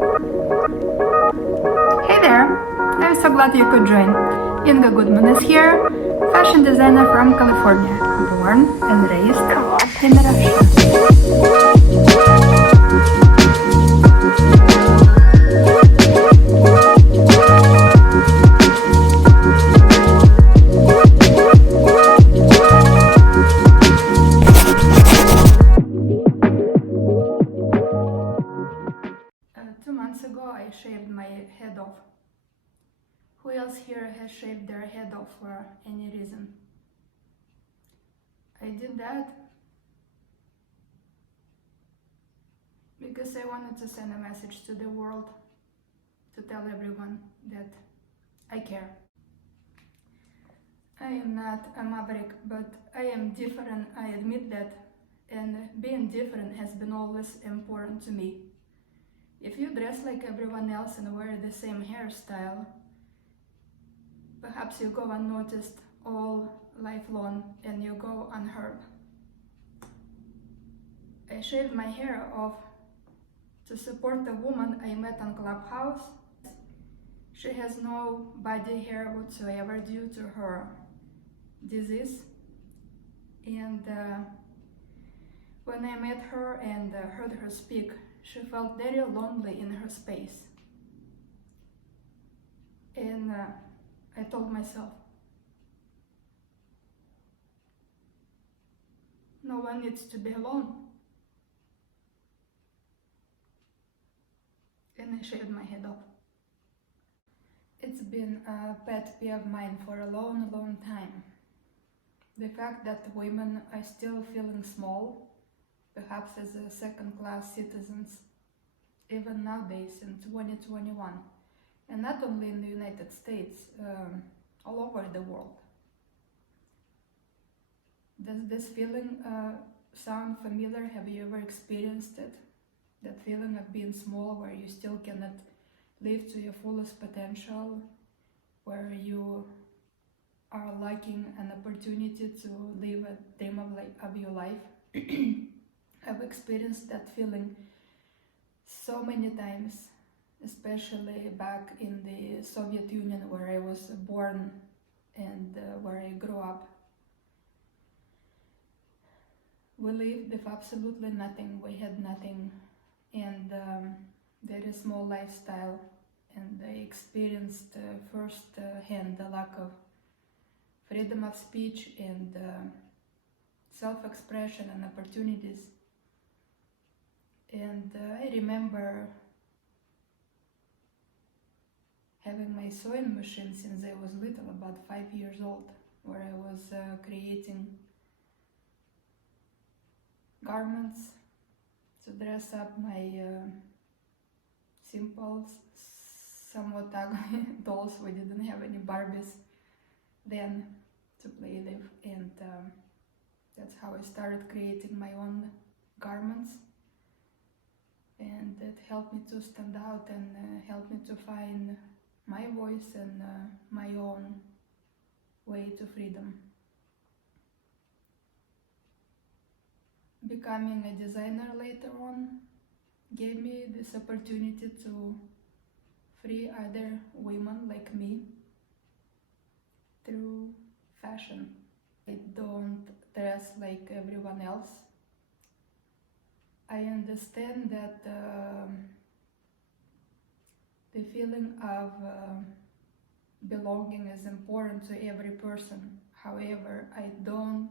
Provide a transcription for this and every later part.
Hey there! I'm so glad you could join. Inga Goodman is here, fashion designer from California, born and raised in Russia. Two months ago I shaved my head off. Who else here has shaved their head off for any reason? I did that because I wanted to send a message to the world, to tell everyone that I care. I am not a maverick, but I am different, I admit that, and being different has been always important to me. If you dress like everyone else and wear the same hairstyle, perhaps you go unnoticed all life long and you go unheard. I shaved my hair off to support the woman I met on Clubhouse. She has no body hair whatsoever due to her disease, and when I met her and heard her speak, she felt very lonely in her space. And I told myself, no one needs to be alone. And I shaved my head off. It's been a pet peeve of mine for a long time. The fact that women are still feeling small, perhaps as second-class citizens, even nowadays in 2021. And not only in the United States, all over the world. Does this feeling sound familiar? Have you ever experienced it? That feeling of being small, where you still cannot live to your fullest potential, where you are lacking an opportunity to live a dream of your life. I've experienced that feeling so many times, especially back in the Soviet Union, where I was born and where I grew up. We lived with absolutely nothing, we had nothing, and very small lifestyle, and I experienced first-hand the lack of freedom of speech and self-expression and opportunities. And I remember having my sewing machine since I was little, about 5 years old, where I was creating garments to dress up my simple, somewhat ugly dolls. We didn't have any Barbies then to play with, and that's how I started creating my own garments, and it helped me to stand out and helped me to find my voice and my own way to freedom. Becoming a designer later on gave me this opportunity to free other women like me through fashion. I don't dress like everyone else. I understand that the feeling of belonging is important to every person. However, I don't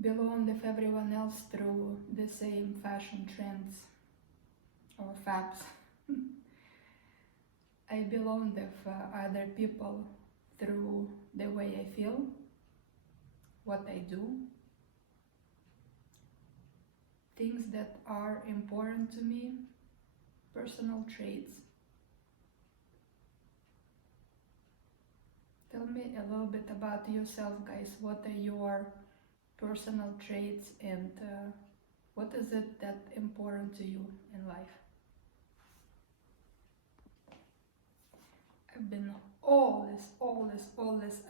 belong with everyone else through the same fashion trends or fads. I belong with other people through the way I feel, what I do, things that are important to me, personal traits. Tell me a little bit about yourself, guys. What are your personal traits, and what is it that important to you in life? I've been always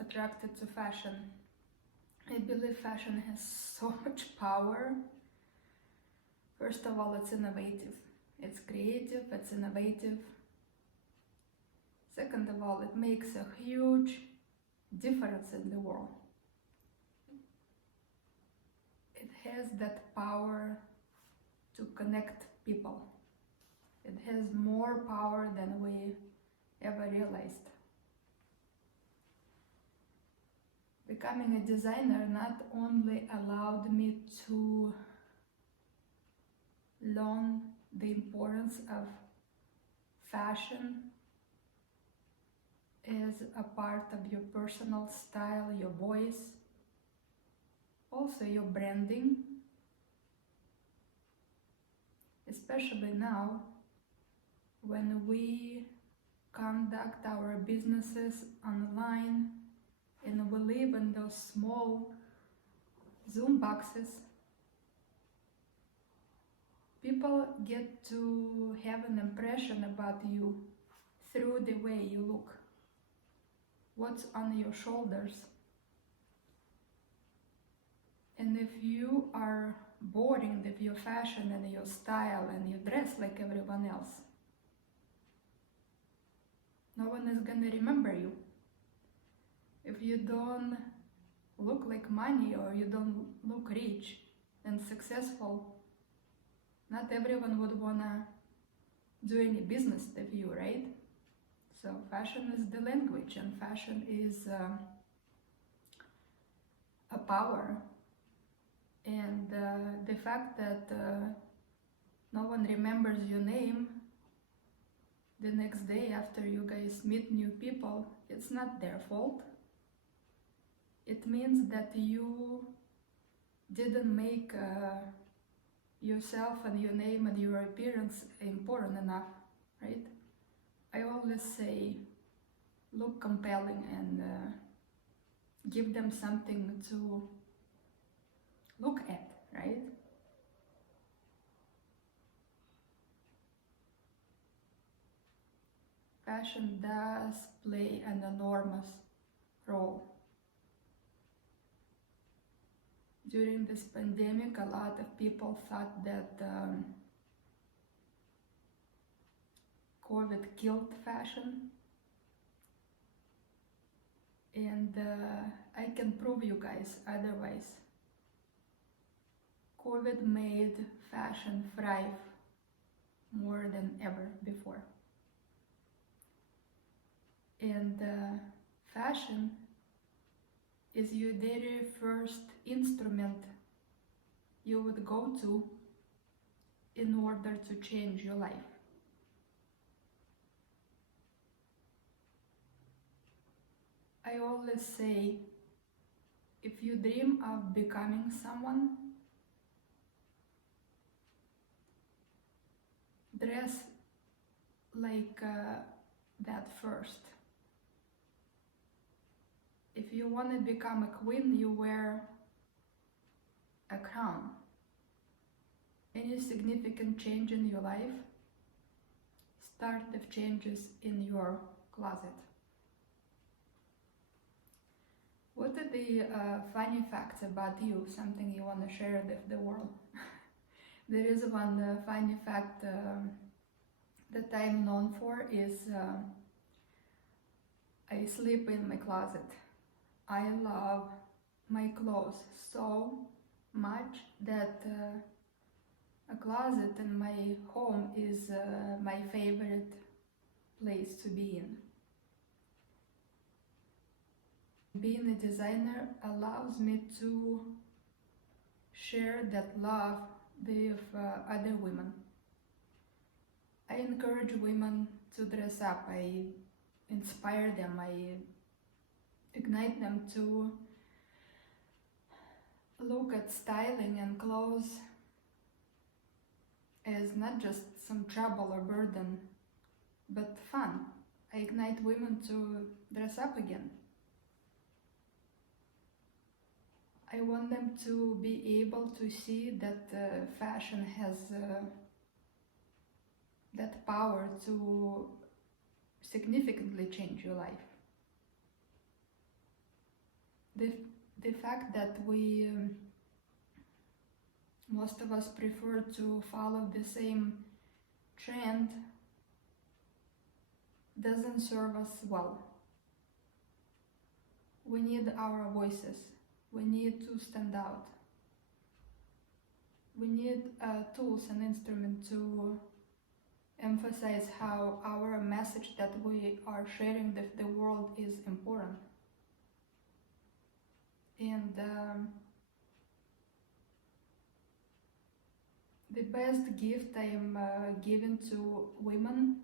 attracted to fashion. I believe fashion has so much power. First of all, it's innovative. it's creative, it's innovative. Second of all, it makes a huge difference in the world. It has that power to connect people. It has more power than we ever realized. Becoming a designer not only allowed me to learn the importance of fashion as a part of your personal style, your voice, also your branding, especially now when we conduct our businesses online and we live in those small Zoom boxes. People get to have an impression about you through the way you look, what's on your shoulders. And if you are boring with your fashion and your style and you dress like everyone else, no one is gonna remember you. If you don't look like money or you don't look rich and successful, not everyone would wanna do any business with you, right? So fashion is the language, and fashion is a power. And the fact that no one remembers your name the next day after you guys meet new people, it's not their fault. It means that you didn't make yourself and your name and your appearance important enough, right? I always say, look compelling and give them something to look at, right? Fashion does play an enormous role. During this pandemic, a lot of people thought that COVID killed fashion. And I can prove you guys otherwise. COVID made fashion thrive more than ever before. And fashion is your very first instrument you would go to in order to change your life. I always say, if you dream of becoming someone, dress like that first. If you want to become a queen, you wear a crown. Any significant change in your life, start with changes in your closet. What are the funny facts about you, something you want to share with the world? There is one funny fact that I'm known for is I sleep in my closet. I love my clothes so much that a closet in my home is my favorite place to be in. Being a designer allows me to share that love with other women. I encourage women to dress up. I inspire them. I ignite them to look at styling and clothes as not just some trouble or burden, but fun. I ignite women to dress up again. I want them to be able to see that fashion has that power to significantly change your life. The fact that we, most of us prefer to follow the same trend doesn't serve us well. We need our voices. We need to stand out. We need tools and instruments to emphasize how our message that we are sharing with the world is important. And the best gift I am giving to women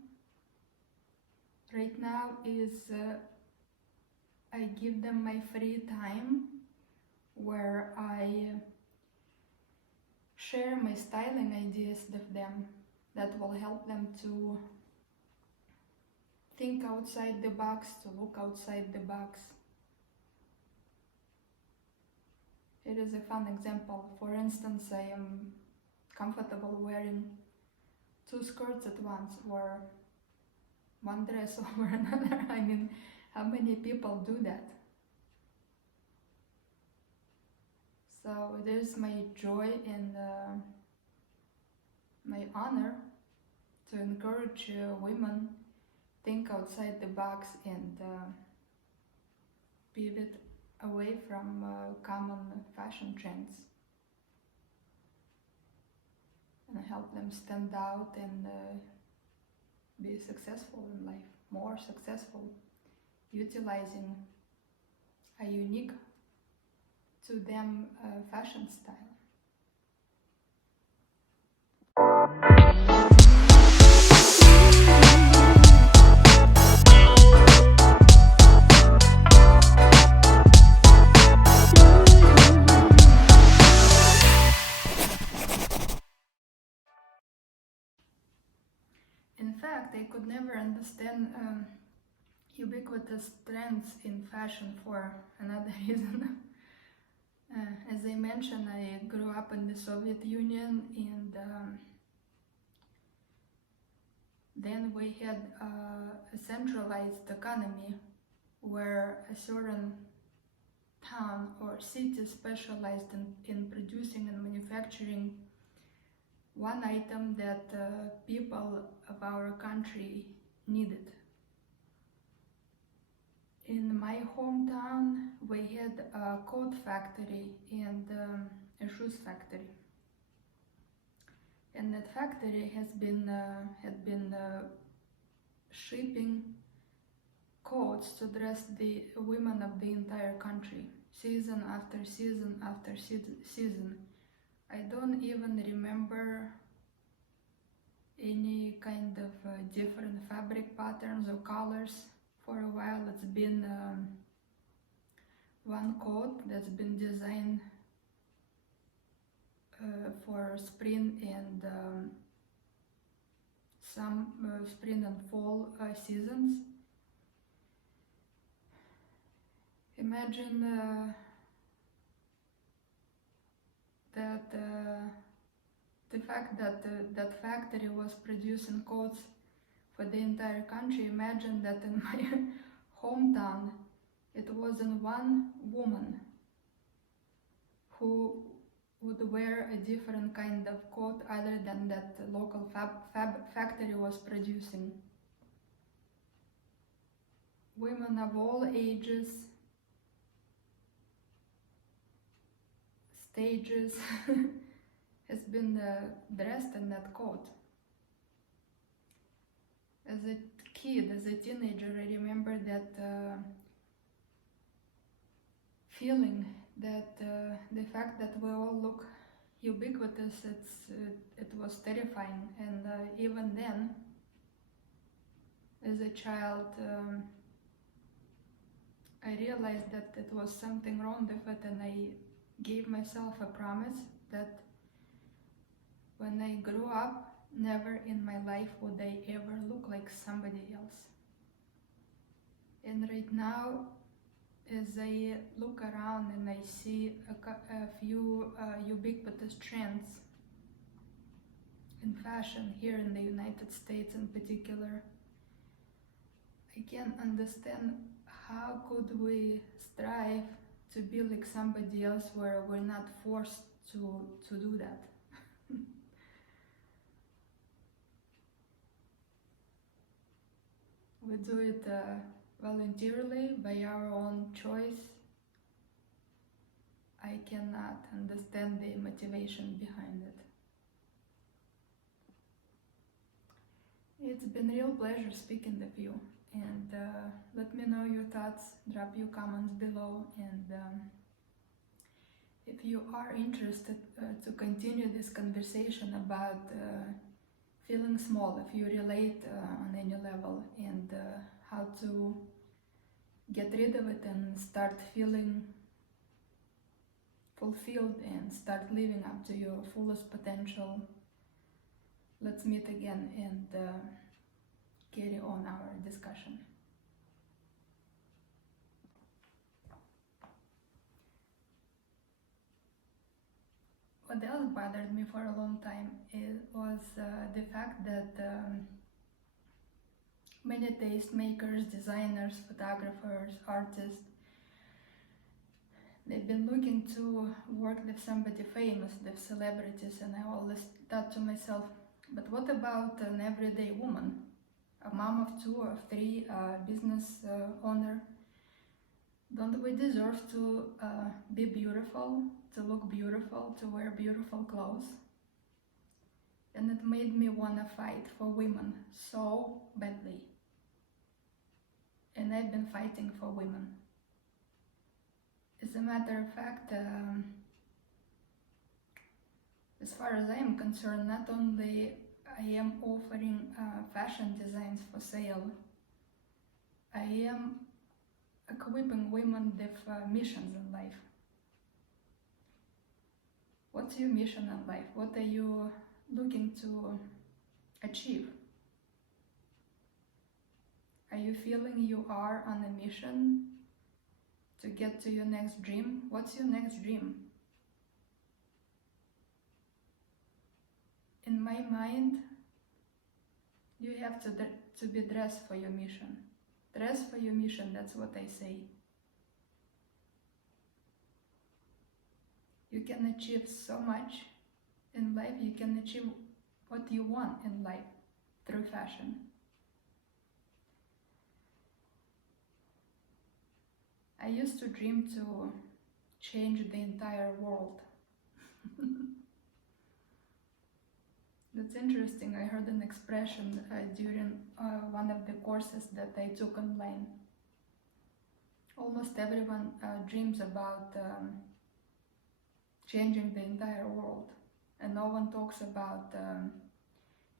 right now is I give them my free time where I share my styling ideas with them that will help them to think outside the box, to look outside the box. It is a fun example. For instance, I am comfortable wearing 2 skirts at once or one dress over another. I mean, how many people do that? So it is my joy and my honor to encourage women think outside the box and pivot away from common fashion trends, and help them stand out and be successful in life, more successful, utilizing a unique to them fashion style. In fact, I could never understand ubiquitous trends in fashion for another reason. As I mentioned, I grew up in the Soviet Union, and then we had a centralized economy where a certain town or city specialized in producing and manufacturing one item that people of our country needed. In my hometown, we had a coat factory and a shoes factory. And that factory had been shipping coats to dress the women of the entire country, season after season after season. I don't even remember any kind of different fabric patterns or colors. For a while, it's been one coat that's been designed for spring and some spring and fall seasons. Imagine that the fact that that factory was producing coats for the entire country. Imagine that in my hometown it wasn't one woman who would wear a different kind of coat other than that the local factory was producing. Women of all ages, stages has been dressed in that coat. As a kid, as a teenager, I remember that feeling that the fact that we all look ubiquitous, it was terrifying. And even then, as a child, I realized that it was something wrong with it, and I gave myself a promise that when I grew up, never in my life would I ever look like somebody else. And right now, as I look around and I see a few ubiquitous trends in fashion here in the United States in particular, I can understand how could we strive to be like somebody else where we're not forced to do that. we do it voluntarily by our own choice, I cannot understand the motivation behind it. It's been a real pleasure speaking with you, and let me know your thoughts, drop your comments below, and if you are interested to continue this conversation about feeling small, if you relate on any level, and how to get rid of it and start feeling fulfilled and start living up to your fullest potential, let's meet again and carry on our discussion. What else bothered me for a long time was the fact that many tastemakers, designers, photographers, artists, they've been looking to work with somebody famous, with celebrities, and I always thought to myself, but what about an everyday woman, a mom of 2 or 3, a business owner? Don't we deserve to be beautiful, to look beautiful, to wear beautiful clothes? And it made me want to fight for women so badly. And I've been fighting for women. As a matter of fact, as far as I am concerned, not only I am offering fashion designs for sale, I am equipping women with missions in life. What's your mission in life? What are you looking to achieve? Are you feeling you are on a mission to get to your next dream? What's your next dream? In my mind, you have to be dressed for your mission. Dress for your mission, that's what I say. You can achieve so much in life, you can achieve what you want in life through fashion. I used to dream to change the entire world. That's interesting. I heard an expression during one of the courses that I took online. Almost everyone dreams about changing the entire world, and no one talks about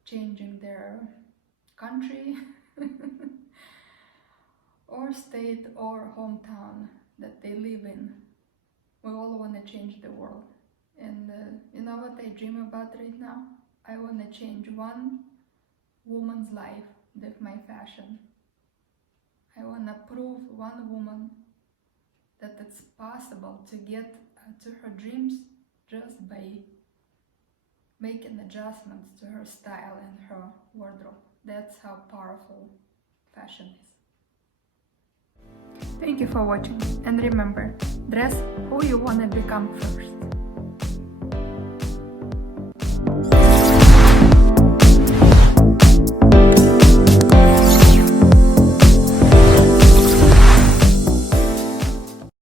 changing their country or state or hometown that they live in. We all want to change the world. And you know what I dream about right now? I want to change one woman's life with my fashion. I want to prove one woman that it's possible to get to her dreams just by making adjustments to her style and her wardrobe. That's how powerful fashion is. Thank you for watching, and remember, dress who you want to become first.